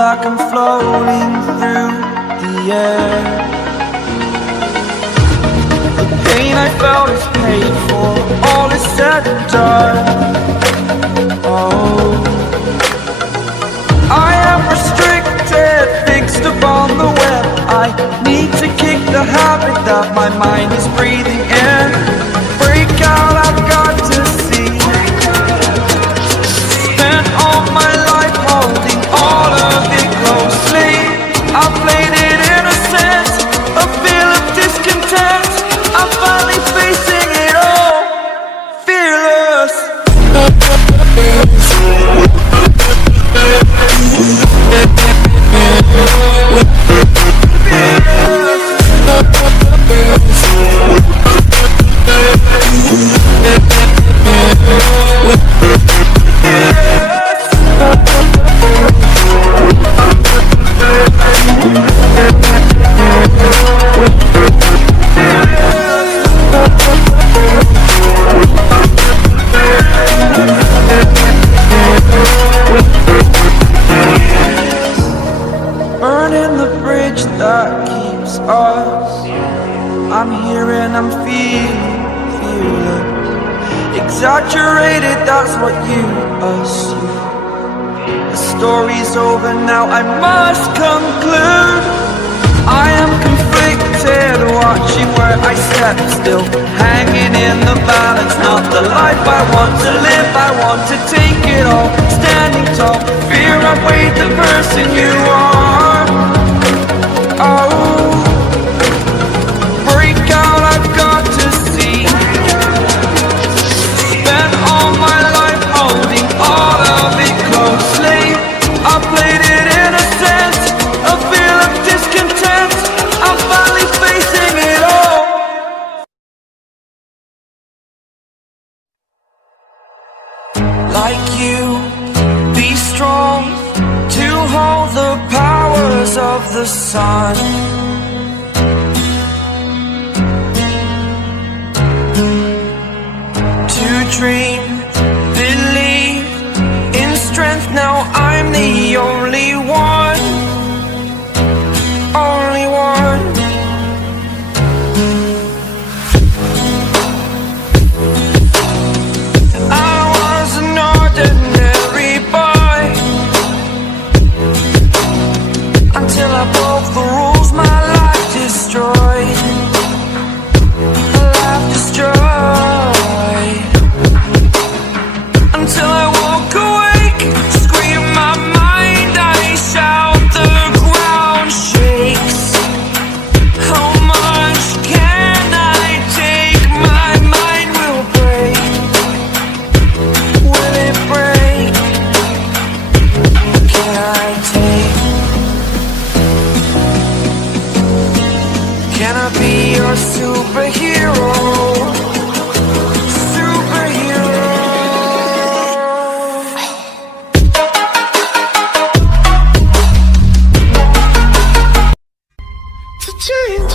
like I'm floating through the air. The pain I felt is paid for, all is said and done. Oh, I am restricted, fixed upon the web. I need to kick the habit that my mind is breathing in. Break out, I've got to see. Spent all my life holding all of it closely. I played it innocent, a feel of discontent. I'm finally facing it all, fearless. Burning the bridge that keeps us. I'm here and I'm feeling exaggerated, that's what you assume. The story's over now, I must conclude. I am conflicted, watching where I step, still hanging in the balance. Not the life I want to live, I want to take it all. Standing tall, fear outweighed the person you are. Oh, break out, I've got to see. Spent all my life holding all of it closely. I played it innocent, a feel of discontent. I'm finally facing it all. Like you, be strong to hold the powers of the sun. To dream, believe in strength. Now I'm the only one, only one. I was an ordinary boy until I broke the rules, my life destroyed. Life destroyed. Until I woke awake, scream my mind, I shout, the ground shakes. How much can I take? My mind will break. Will it break? Can I take? Can I be your superhero? Superhero. To change